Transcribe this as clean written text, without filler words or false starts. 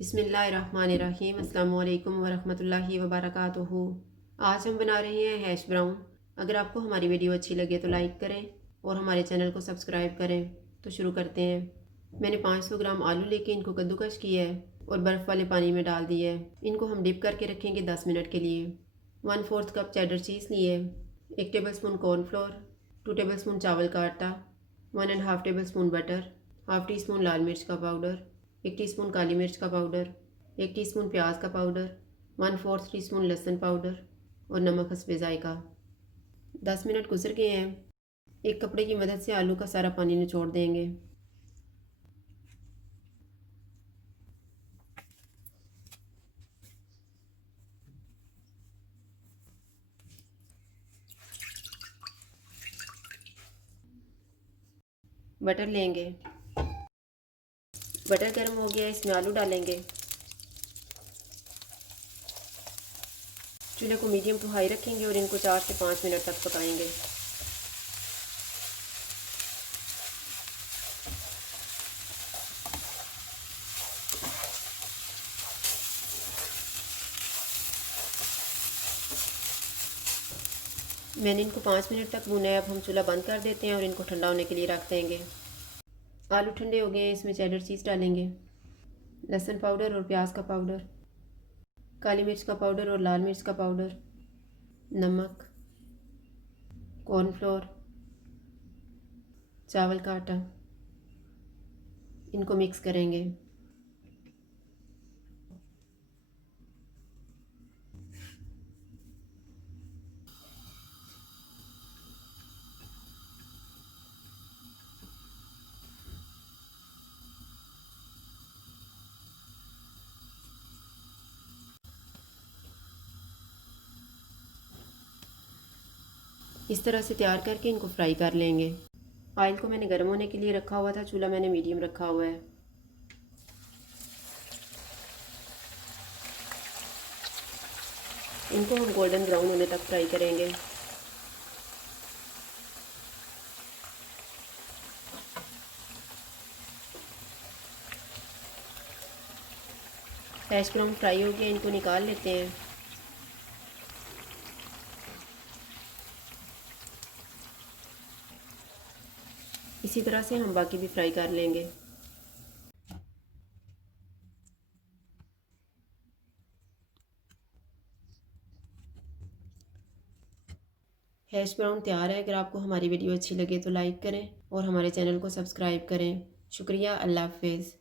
बिस्मिल्लाहिर्रहमानिर्रहीम अस्सलाम वालेकुम वरहमतुल्लाहि वबरकातुहू। आज हम बना रहे हैं हैश ब्राउन। अगर आपको हमारी वीडियो अच्छी लगे तो लाइक करें और हमारे चैनल को सब्सक्राइब करें। तो शुरू करते हैं। मैंने 500 ग्राम आलू लेके इनको कद्दूकश किया है और बर्फ़ वाले पानी में डाल दिया है। इनको हम डिप करके रखेंगे 10 मिनट के लिए। 1/4 कप चेडर चीज़ लिए, 1 tablespoon cornflour, 2 tablespoon चावल का आटा, 1.5 tablespoon butter, half teaspoon लाल मिर्च का पाउडर, 1 टीस्पून काली मिर्च का पाउडर, 1 टीस्पून प्याज का पाउडर, 1/4 टीस्पून लहसुन पाउडर और नमक हस्बे ज़ायका। 10 मिनट गुजर गए हैं। एक कपड़े की मदद से आलू का सारा पानी निचोड़ देंगे। बटर लेंगे। बटर गर्म हो गया, इसमें आलू डालेंगे। चूल्हे को मीडियम टू हाई रखेंगे और इनको 4 से 5 मिनट तक पकाएंगे। मैंने इनको 5 मिनट तक भुना है। अब हम चूल्हा बंद कर देते हैं और इनको ठंडा होने के लिए रख देंगे। आलू ठंडे हो गए हैं, इसमें चेडर चीज़ डालेंगे, लहसुन पाउडर और प्याज का पाउडर, काली मिर्च का पाउडर और लाल मिर्च का पाउडर, नमक, कॉर्नफ्लोर, चावल का आटा। इनको मिक्स करेंगे। इस तरह से तैयार करके इनको फ्राई कर लेंगे। ऑयल को मैंने गर्म होने के लिए रखा हुआ था। चूल्हा मैंने मीडियम रखा हुआ है। इनको हम गोल्डन ब्राउन होने तक फ्राई करेंगे। हैश ब्राउन फ्राई हो गया, इनको निकाल लेते हैं। इसी तरह से हम बाकी भी फ्राई कर लेंगे। हैश ब्राउन तैयार है। अगर आपको हमारी वीडियो अच्छी लगे तो लाइक करें और हमारे चैनल को सब्सक्राइब करें। शुक्रिया। अल्लाह हाफिज़।